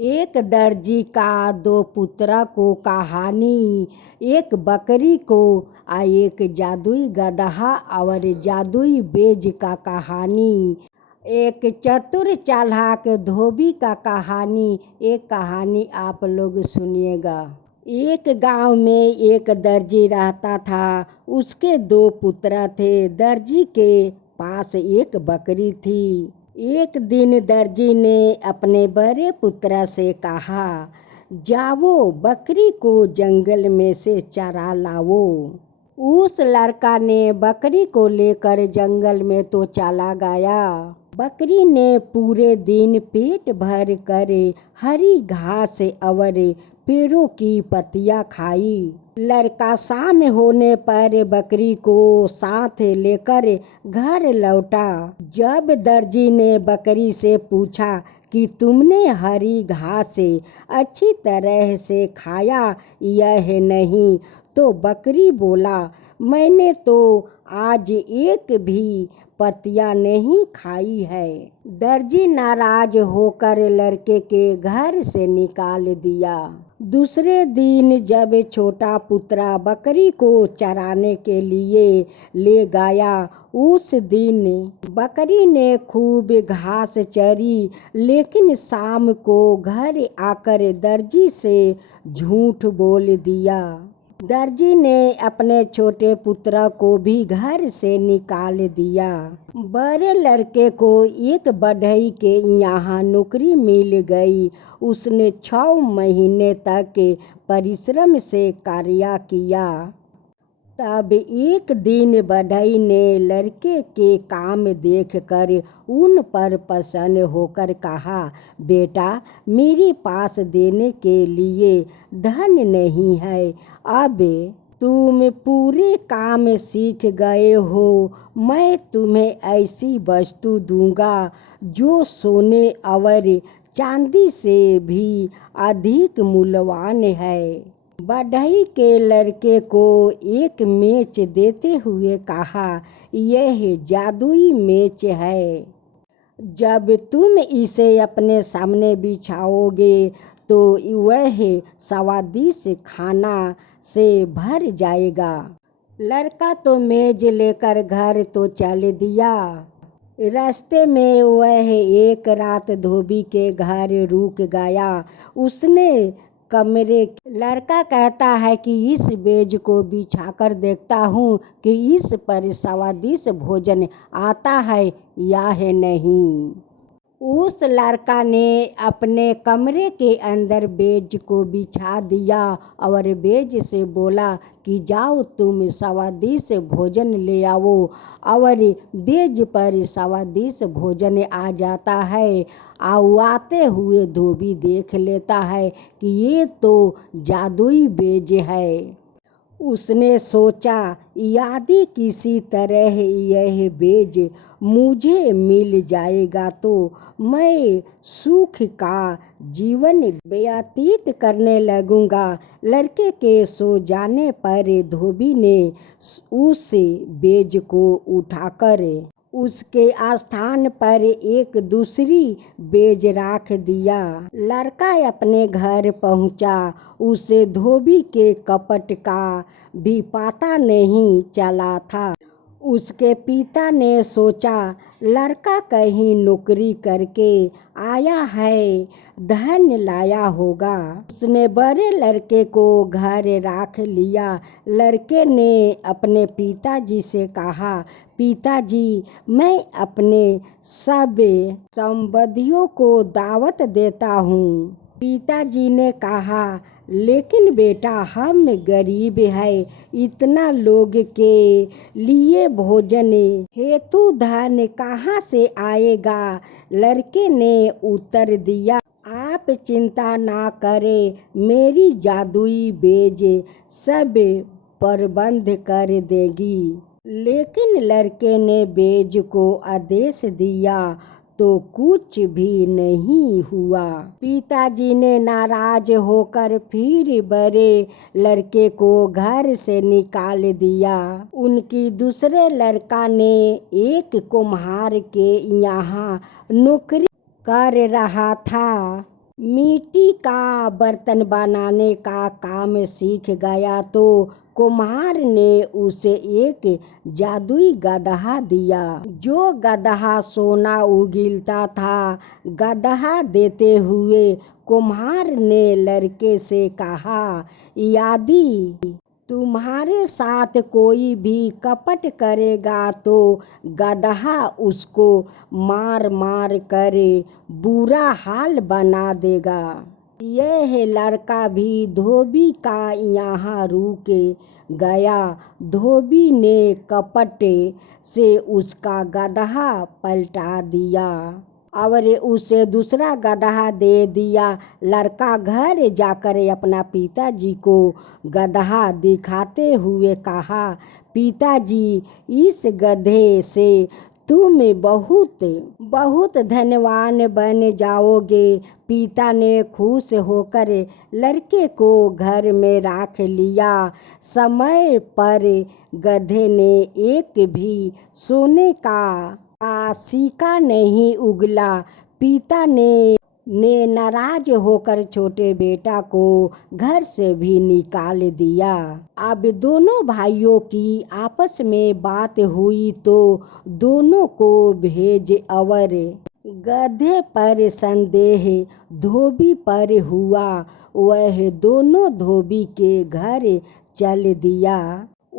एक दर्जी का दो पुत्रा को कहानी। एक बकरी को आ एक जादुई गदहा और जादुई बेज का कहानी। एक चतुर चालाक धोबी का कहानी। एक कहानी आप लोग सुनिएगा। एक गांव में एक दर्जी रहता था। उसके दो पुत्र थे। दर्जी के पास एक बकरी थी। एक दिन दर्जी ने अपने बड़े पुत्र से कहा, जाओ बकरी को जंगल में से चरा लाओ। उस लड़का ने बकरी को लेकर जंगल में तो चला गया। बकरी ने पूरे दिन पेट भर कर हरी घास और पेड़ों की पत्तियां खाई। लड़का शाम होने पर बकरी को साथ लेकर घर लौटा। जब दर्जी ने बकरी से पूछा कि तुमने हरी घास अच्छी तरह से खाया यह नहीं, तो बकरी बोला, मैंने तो आज एक भी पत्तियां नहीं खाई है। दर्जी नाराज होकर लड़के के घर से निकाल दिया। दूसरे दिन जब छोटा पुत्र बकरी को चराने के लिए ले गया, उस दिन बकरी ने खूब घास चरी, लेकिन शाम को घर आकर दर्जी से झूठ बोल दिया। दर्जी ने अपने छोटे पुत्र को भी घर से निकाल दिया। बड़े लड़के को एक बढ़ई के यहाँ नौकरी मिल गई। उसने 6 महीने तक परिश्रम से कार्य किया। तब एक दिन बढ़ई ने लड़के के काम देखकर उन पर प्रसन्न होकर कहा, बेटा, मेरे पास देने के लिए धन नहीं है। अब तुम पूरे काम सीख गए हो। मैं तुम्हें ऐसी वस्तु दूंगा जो सोने और चांदी से भी अधिक मूल्यवान है। बढ़ई के लड़के को एक मेच देते हुए कहा, यह जादुई मेच है। जब तुम इसे अपने सामने बिछाओगे तो वह स्वादिष्ट खाना से भर जाएगा। लड़का तो मेज लेकर घर तो चल दिया। रास्ते में वह एक रात धोबी के घर रुक गया। उसने लड़का कहता है कि इस बेज को बिछाकर देखता हूँ कि इस पर स्वादिष्ट भोजन आता है या नहीं। उस लड़का ने अपने कमरे के अंदर बेज को बिछा दिया और बेज से बोला कि जाओ तुम स्वादिष्ट भोजन ले आओ। और बेज पर स्वादिष्ट भोजन आ जाता है। आते हुए धोबी देख लेता है कि ये तो जादुई बेज है। उसने सोचा, यदि किसी तरह यह बेज मुझे मिल जाएगा तो मैं सुख का जीवन व्यतीत करने लगूंगा। लड़के के सो जाने पर धोबी ने उस बेज को उठाकर उसके स्थान पर एक दूसरी बेज रख दिया। लड़का अपने घर पहुंचा। उसे धोबी के कपट का भी पता नहीं चला था। उसके पिता ने सोचा, लड़का कहीं नौकरी करके आया है, धन लाया होगा। उसने बड़े लड़के को घर रख लिया। लड़के ने अपने पिताजी से कहा, पिताजी, मैं अपने सब संबंधियों को दावत देता हूँ। पिताजी ने कहा, लेकिन बेटा, हम गरीब हैं, इतना लोग के लिए भोजन हेतु धन कहाँ से आएगा। लड़के ने उत्तर दिया, आप चिंता ना करें, मेरी जादुई बेज सब प्रबंध कर देगी। लेकिन लड़के ने बेज को आदेश दिया तो कुछ भी नहीं हुआ। पिताजी ने नाराज होकर फिर बड़े लड़के को घर से निकाल दिया। उनकी दूसरे लड़का ने एक कुम्हार के यहाँ नौकरी कर रहा था। मिट्टी का बर्तन बनाने का काम सीख गया तो कुम्हार ने उसे एक जादुई गदहा दिया। जो गदहा सोना उगलता था। गदहा देते हुए कुम्हार ने लड़के से कहा, यदि तुम्हारे साथ कोई भी कपट करेगा तो गदहा उसको मार मार कर बुरा हाल बना देगा। यह लड़का भी धोबी का यहाँ रुक गया। धोबी ने कपट से उसका गदहा पलटा दिया और उसे दूसरा गदहा दे दिया। लड़का घर जाकर अपना पिताजी को गदहा दिखाते हुए कहा, पिताजी, इस गधे से तुम बहुत धनवान बन जाओगे। पिता ने खुश होकर लड़के को घर में रख लिया। समय पर गधे ने एक भी सोने का सिक्का नहीं उगला। पिता ने नाराज होकर छोटे बेटा को घर से भी निकाल दिया। अब दोनों भाइयों की आपस में बात हुई तो दोनों को भेज और गधे पर संदेह धोबी पर हुआ। वह दोनों धोबी के घर चल दिया।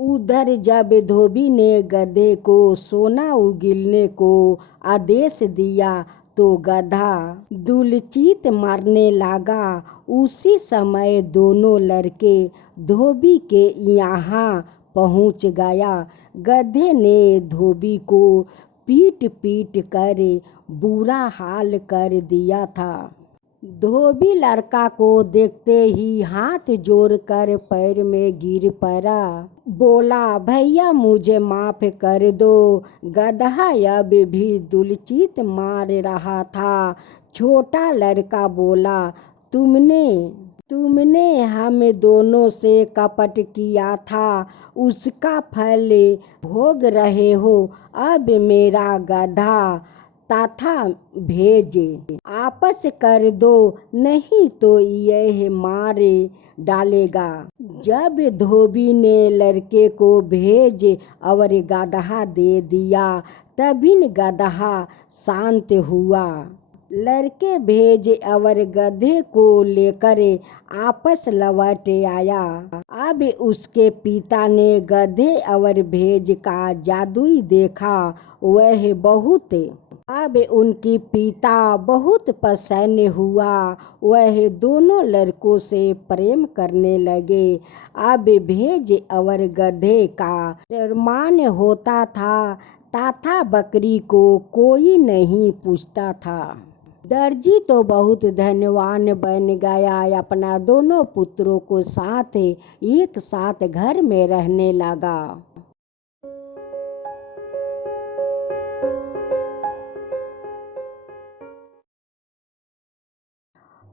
उधर जब धोबी ने गधे को सोना उगलने को आदेश दिया तो गधा दुलचित मारने लगा। उसी समय दोनों लड़के धोबी के यहाँ पहुँच गया। गधे ने धोबी को पीट पीट कर बुरा हाल कर दिया था। धोबी लड़का को देखते ही हाथ जोड़कर पैर में गिर पड़ा। बोला, भैया मुझे माफ कर दो। गधा अब भी दुलचित मार रहा था। छोटा लड़का बोला, तुमने हम दोनों से कपट किया था, उसका फल भोग रहे हो। अब मेरा गधा तथा भेज आपस कर दो, नहीं तो यह मार डालेगा। जब धोबी ने लड़के को भेज और गदहा दे दिया तभी गदहा शांत हुआ। लड़के भेज और गधे को लेकर आपस लौट आया। अब उसके पिता ने गधे और भेज का जादू देखा। अब उनकी पिता बहुत प्रसन्न हुआ। वह दोनों लड़कों से प्रेम करने लगे। अब भेज और गधे का सम्मान होता था तथा बकरी को कोई नहीं पूछता था। दर्जी तो बहुत धनवान बन गया। अपना दोनों पुत्रों को साथ एक साथ घर में रहने लगा।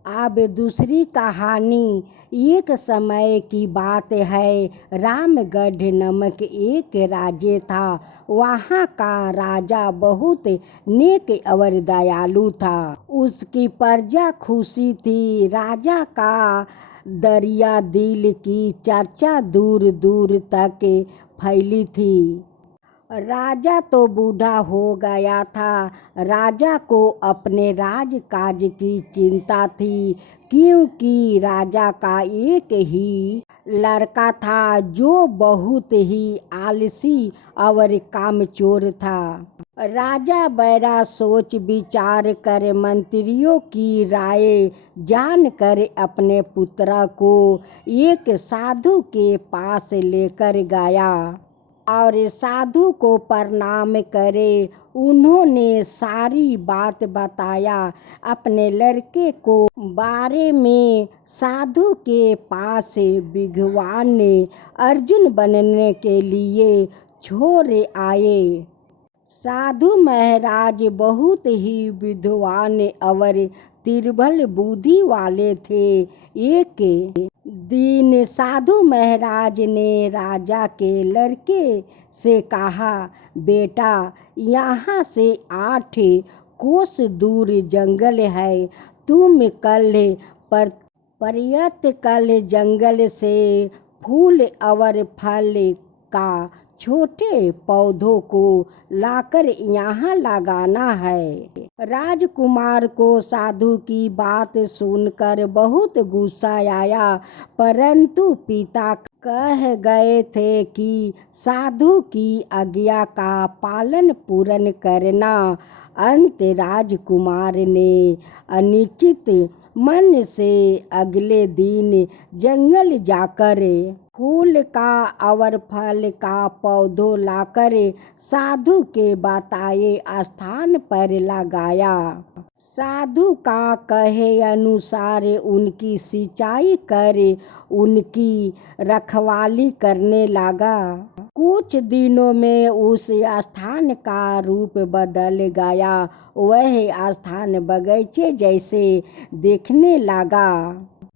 अब दूसरी कहानी। एक समय की बात है। रामगढ़ नामक एक राज्य था। वहाँ का राजा बहुत नेक और दयालु था। उसकी प्रजा खुशी थी। राजा का दरिया दिल की चर्चा दूर दूर तक फैली थी। राजा तो बूढ़ा हो गया था। राजा को अपने राजकाज की चिंता थी, क्योंकि राजा का एक ही लड़का था जो बहुत ही आलसी और कामचोर था। राजा बड़ा सोच विचार कर मंत्रियों की राय जानकर अपने पुत्र को एक साधु के पास लेकर गया और साधु को प्रणाम करे। उन्होंने सारी बात बताया। अपने लड़के को बारे में साधु के पास विद्वान अर्जुन बनने के लिए छोड़ आए। साधु महाराज बहुत ही विद्वान और तीव्र बुद्धि वाले थे। एक दिन साधु महाराज ने राजा के लड़के से कहा, बेटा, यहाँ से 8 कोस दूर जंगल है। तुम कल प्रयत कल जंगल से फूल और फल का छोटे पौधों को लाकर यहाँ लगाना है। राजकुमार को साधु की बात सुनकर बहुत गुस्सा आया, परंतु पिता कह गए थे कि साधु की आज्ञा का पालन पूर्ण करना। अंत राजकुमार ने अनिश्चित मन से अगले दिन जंगल जाकर फूल का और फल का पौधों लाकर साधु के बताए स्थान पर लगाया। साधु का कहे अनुसार उनकी सिंचाई कर उनकी रखवाली करने लगा। कुछ दिनों में उस स्थान का रूप बदल गया। वह स्थान बगीचे जैसे देखने लगा।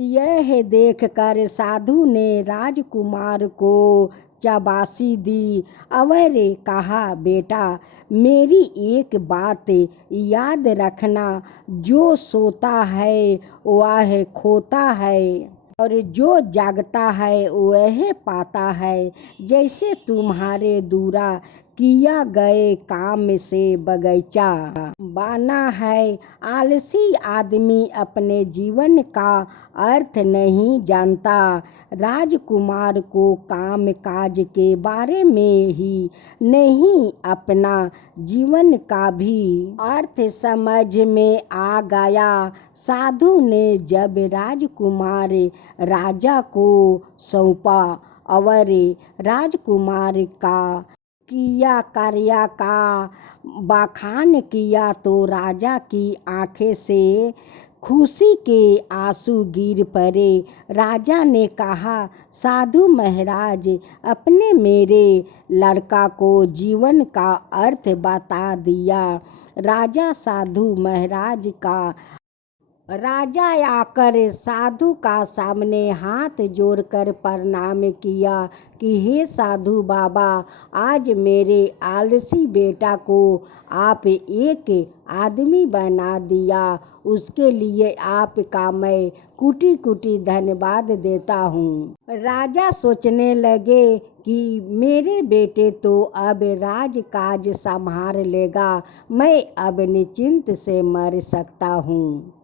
यह देखकर साधु ने राजकुमार को शाबाशी दी और कहा, बेटा मेरी एक बात याद रखना, जो सोता है वह खोता है और जो जागता है वह पाता है। जैसे तुम्हारे दूरा किया गए काम से बगीचा बना है। आलसी आदमी अपने जीवन का अर्थ नहीं जानता। राजकुमार को काम काज के बारे में ही नहीं, अपना जीवन का भी अर्थ समझ में आ गया। साधु ने जब राजकुमार राजा को सौंपा और राजकुमार का किया कार्य का बखान किया तो राजा की आंखें से खुशी के आंसू गिर पड़े। राजा ने कहा, साधु महाराज, अपने मेरे लड़का को जीवन का अर्थ बता दिया। राजा आकर साधु का सामने हाथ जोड़कर प्रणाम किया कि हे साधु बाबा, आज मेरे आलसी बेटा को आप एक आदमी बना दिया। उसके लिए आपका मैं कोटि कोटि धन्यवाद देता हूँ। राजा सोचने लगे कि मेरे बेटे तो अब राजकाज संभाल लेगा, मैं अब निश्चिंत से मर सकता हूँ।